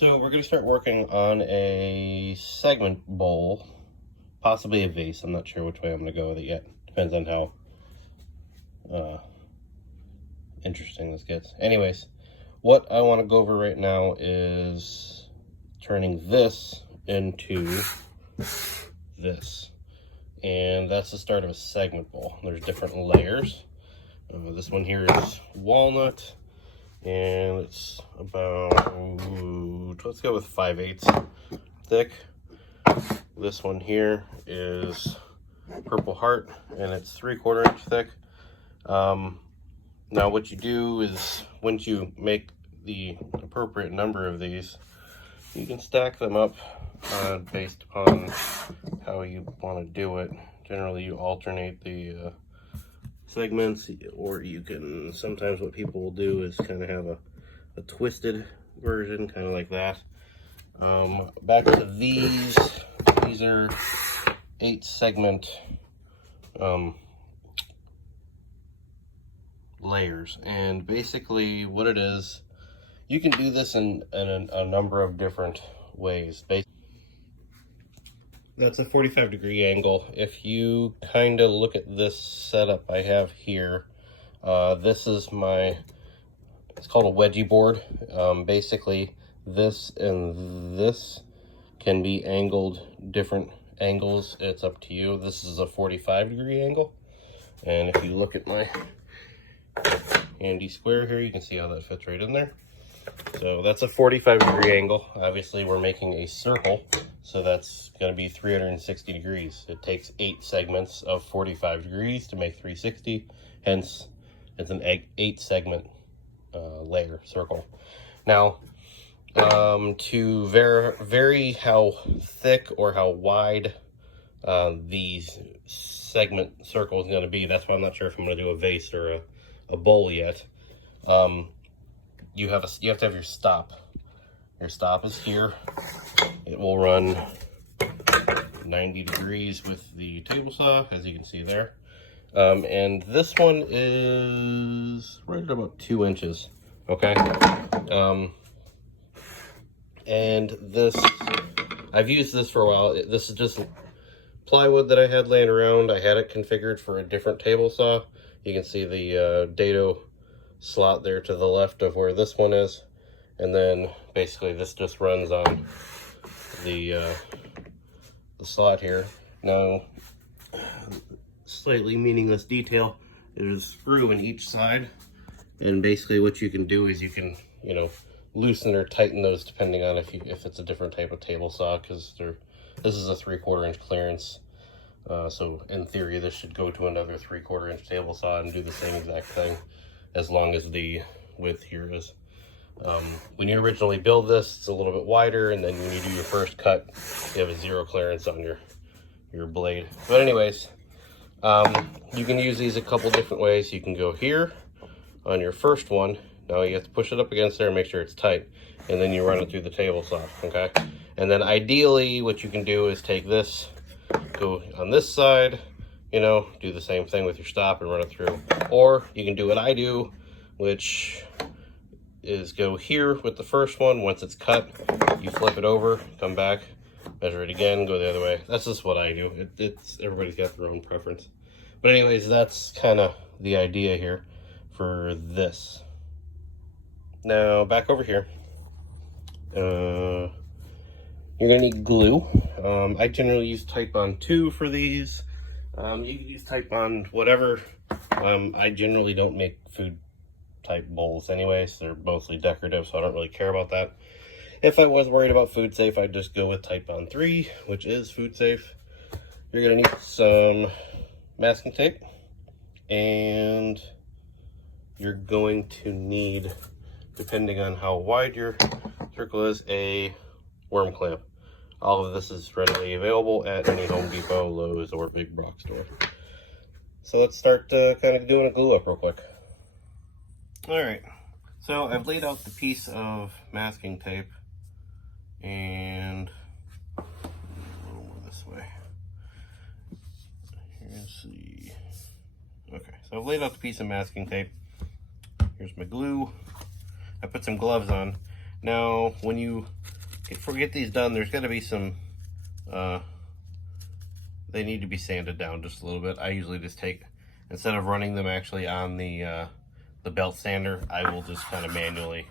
So we're going to start working on a segment bowl, possibly a vase. I'm not sure which way I'm going to go with it yet. Depends on how interesting this gets. Anyways, what I want to go over right now is turning this into this. And that's the start of a segment bowl. There's different layers. This one here is walnut. And it's about, let's go with 5/8 thick. This one here is Purple Heart, and it's 3/4 inch thick. Now what you do is, once you make the appropriate number of these, you can stack them up based upon how you want to do it. Generally, you alternate the segments, or you can, sometimes what people will do is kind of have a twisted version, kind of like that. Back to these are 8 segment layers, and basically what it is, you can do this in a number of different ways. That's a 45-degree angle. If you kind of look at this setup I have here, this is it's called a wedgie board. Basically, this and this can be angled different angles. It's up to you. This is a 45-degree angle. And if you look at my handy square here, you can see how that fits right in there. So that's a 45-degree angle. Obviously, we're making a circle, so that's going to be 360 degrees. It takes 8 segments of 45 degrees to make 360. Hence, it's an 8-segment layer circle. Now, to vary how thick or how wide these segment circle is going to be, that's why I'm not sure if I'm going to do a vase or a bowl yet. You have to have your stop. Your stop is here. It will run 90 degrees with the table saw, as you can see there. And this one is right at about 2 inches. Okay. And this, I've used this for a while. This is just plywood that I had laying around. I had it configured for a different table saw. You can see the dado slot there to the left of where this one is, and then basically this just runs on the slot here. Now, slightly meaningless detail, there's a screw in each side, and basically what you can do is you can, loosen or tighten those depending on if it's a different type of table saw, because this is a 3/4 inch clearance. So in theory, this should go to another 3/4 inch table saw and do the same exact thing, as long as the width here is. When you originally build this, it's a little bit wider, and then when you do your first cut, you have a 0 clearance on your blade. But anyways, you can use these a couple different ways. You can go here on your first one. Now you have to push it up against there and make sure it's tight, and then you run it through the table saw, okay? And then ideally, what you can do is take this, go on this side, do the same thing with your stop and run it through. Or you can do what I do, which is go here with the first one. Once it's cut, you flip it over, come back, measure it again, go the other way. That's just what I do. Everybody's got their own preference. But anyways, that's kind of the idea here for this. Now, back over here. You're gonna need glue. I generally use Titebond 2 for these. You can use Titebond whatever. I generally don't make food type bowls anyways. They're mostly decorative, so I don't really care about that. If I was worried about food safe, I'd just go with Titebond 3, which is food safe. You're gonna need some masking tape, and you're going to need, depending on how wide your circle is, a worm clamp. All of this is readily available at any Home Depot, Lowe's, or big box store. So let's start kind of doing a glue up real quick. All right, so I've laid out the piece of masking tape, and a little more this way. Here's the, okay, so I've laid out the piece of masking tape. Here's my glue. I put some gloves on. Now, when you get these done, there's got to be some, they need to be sanded down just a little bit. I usually just take, instead of running them actually on the belt sander, I will just kind of manually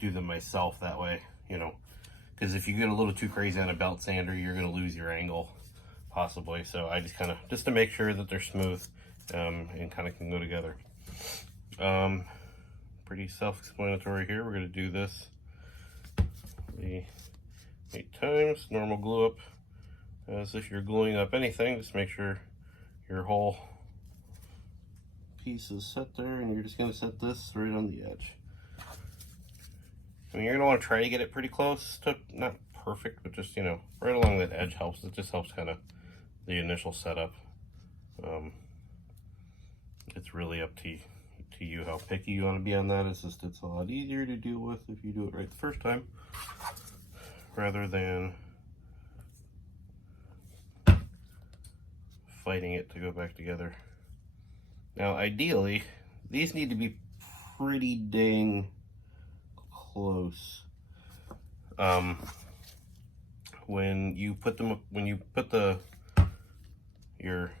do them myself that way, you know, because if you get a little too crazy on a belt sander, you're going to lose your angle possibly. So I just kind of, just to make sure that they're smooth and kind of can go together. Pretty self-explanatory here. We're going to do this 8 times. Normal glue up as if you're gluing up anything. Just make sure your whole piece is set there, and you're just going to set this right on the edge. I mean, you're going to want to try to get it pretty close to, not perfect, but just, you know, right along that edge helps. It just helps kind of the initial setup. It's really up to you how picky you want to be on that. It's just, it's a lot easier to deal with if you do it right the first time, rather than fighting it to go back together. Now, ideally, these need to be pretty dang close. When you put your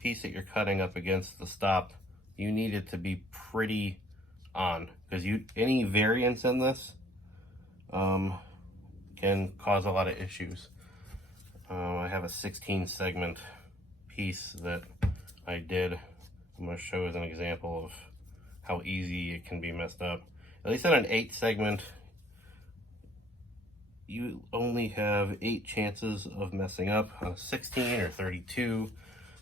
piece that you're cutting up against the stop, you need it to be pretty on, because any variance in this can cause a lot of issues. I have a 16 segment piece that I did. I'm going to show as an example of how easy it can be messed up. At least on an 8 segment, you only have 8 chances of messing up. On a 16 or 32,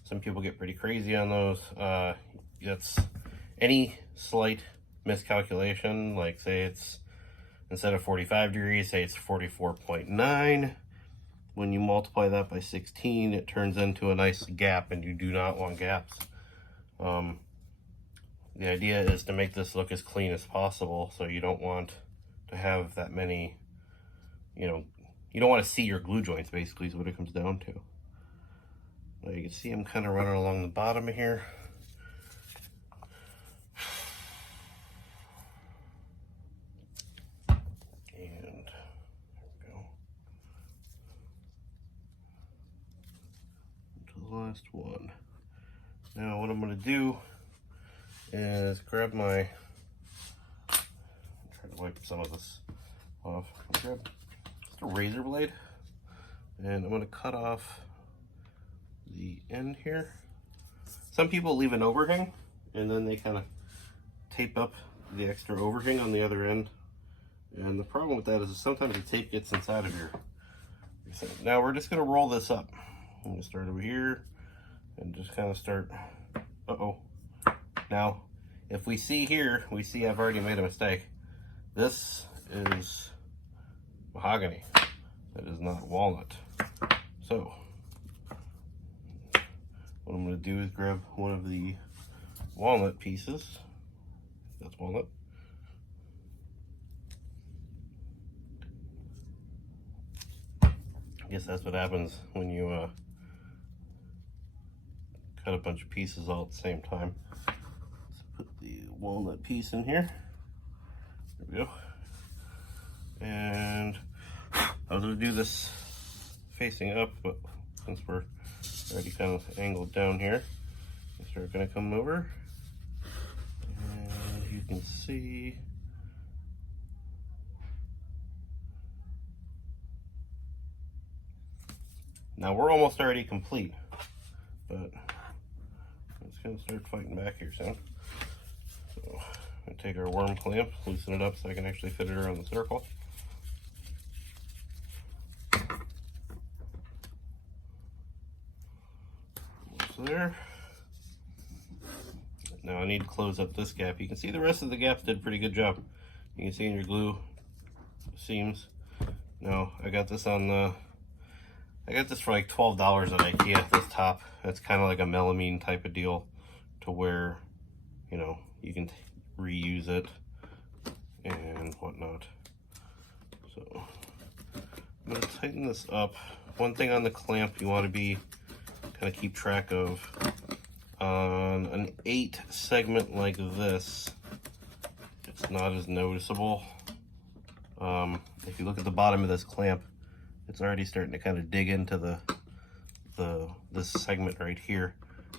some people get pretty crazy on those. That's any slight miscalculation, like say it's, instead of 45 degrees, say it's 44.9. When you multiply that by 16, it turns into a nice gap, and you do not want gaps. The idea is to make this look as clean as possible, so you don't want to have that many, you know, you don't want to see your glue joints, basically, is what it comes down to. Now you can see I'm kind of running along the bottom of here. And there we go. To the last one. Now what I'm going to do is grab my, try to wipe some of this off. Grab just a razor blade, and I'm going to cut off the end here. Some people leave an overhang, and then they kind of tape up the extra overhang on the other end. And the problem with that is sometimes the tape gets inside of your thing. Now we're just going to roll this up. I'm going to start over here and just kind of start. Now, if we see here, we see I've already made a mistake. This is mahogany. That is not walnut. So, what I'm going to do is grab one of the walnut pieces. That's walnut. I guess that's what happens when you cut a bunch of pieces all at the same time. Let's put the walnut piece in here. There we go. And I was going to do this facing up, but since we're already kind of angled down here, we're going to come over, and you can see now we're almost already complete, but it's going to start fighting back here soon. So I'm going to take our worm clamp, loosen it up so I can actually fit it around the circle. There. Now I need to close up this gap. You can see the rest of the gaps did a pretty good job. You can see in your glue seams. Now I got this on the, I got this for like $12 at IKEA. This top, that's kind of like a melamine type of deal, to where, you know, you can reuse it and whatnot. So I'm going to tighten this up. One thing on the clamp you want to be kind of keep track of, on an 8 segment like this, it's it's not as noticeable. If you look at the bottom of this clamp, it's already starting to kind of dig into this segment right here.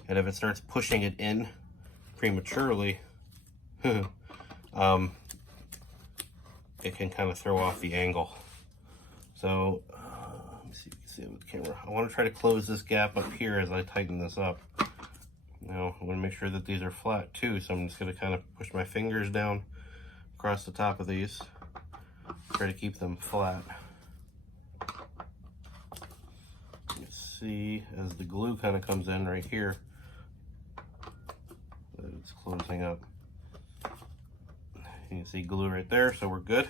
And if it starts pushing it in prematurely, it can kind of throw off the angle. So let me see if you can see it with the camera. I want to try to close this gap up here as I tighten this up. Now I want to make sure that these are flat too, so I'm just going to kind of push my fingers down across the top of these, try to keep them flat. You see as the glue kind of comes in right here that it's closing up. You can see glue right there, so we're good.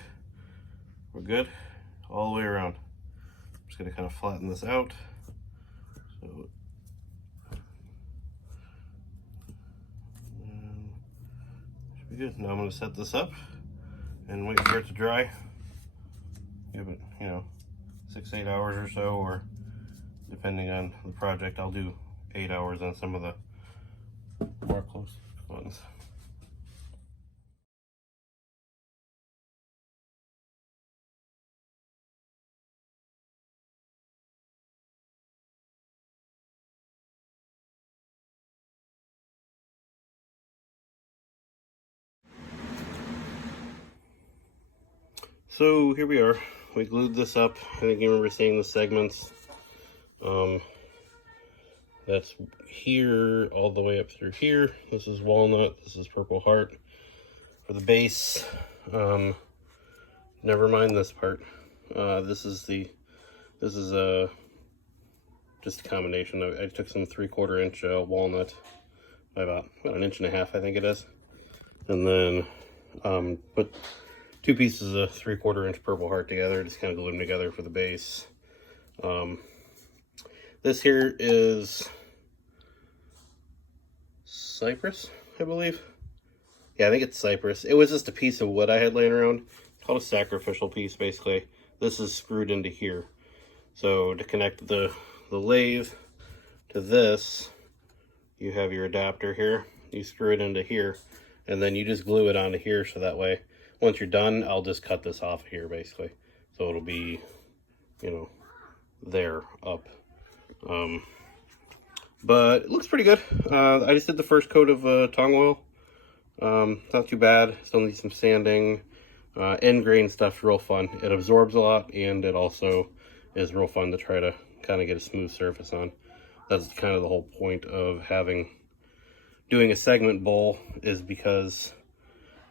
We're good all the way around. I'm just going to kind of flatten this out. So should be good. Now I'm going to set this up and wait for it to dry. Give it, 6-8 hours or so, or depending on the project, I'll do 8 hours on some of the more close ones. So here we are. We glued this up. I think you remember seeing the segments. That's here all the way up through here. This is Walnut. This is Purple Heart. For the base, never mind this part. This is just a combination. I took some 3/4 inch walnut by about 1.5 inches, I think it is, and then put 2 pieces of 3/4 inch Purple Heart together, just kind of glue them together for the base. This here is cypress, I believe. Yeah, I think it's cypress. It was just a piece of wood I had laying around. It's called a sacrificial piece, basically. This is screwed into here. So to connect the lathe to this, you have your adapter here. You screw it into here, and then you just glue it onto here, so that way, once you're done, I'll just cut this off here, basically. So it'll be, there, up. But it looks pretty good. I just did the first coat of tung oil. Not too bad. Still need some sanding. End grain stuff's real fun. It absorbs a lot, and it also is real fun to try to kind of get a smooth surface on. That's kind of the whole point of doing a segment bowl, is because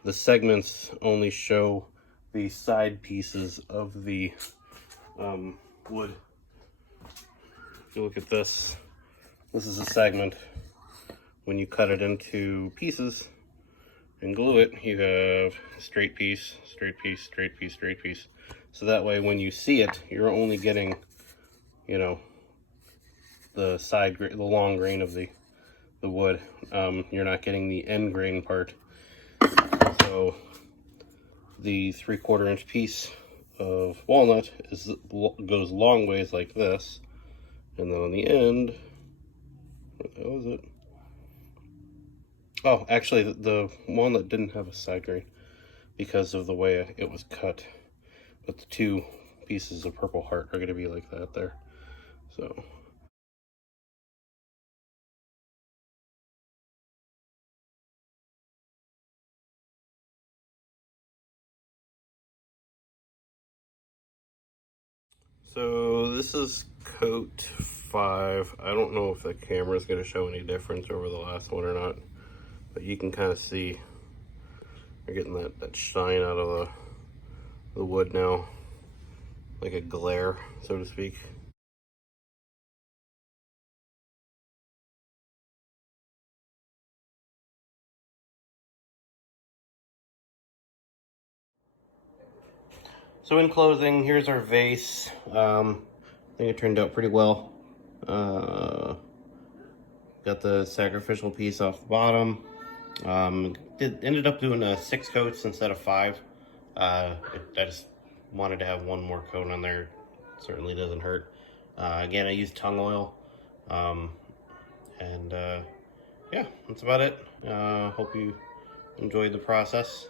the segments only show the side pieces of the wood. If you look at this, this is a segment. When you cut it into pieces and glue it, you have straight piece, straight piece, straight piece, straight piece. So that way when you see it, you're only getting, the the long grain of the wood. You're not getting the end grain part. So the 3/4 inch piece of walnut goes long ways like this, and then on the end, what the hell is it? Oh, actually the walnut didn't have a side grain because of the way it was cut, but the 2 pieces of Purple Heart are going to be like that there. So this is coat 5. I don't know if the camera is going to show any difference over the last one or not, but you can kind of see you're getting that shine out of the wood now, like a glare, so to speak. So in closing, here's our vase. I think it turned out pretty well. Got the sacrificial piece off the bottom. Ended up doing 6 coats instead of 5. I just wanted to have one more coat on there. It certainly doesn't hurt. Again, I used tung oil. Yeah, that's about it. Hope you enjoyed the process.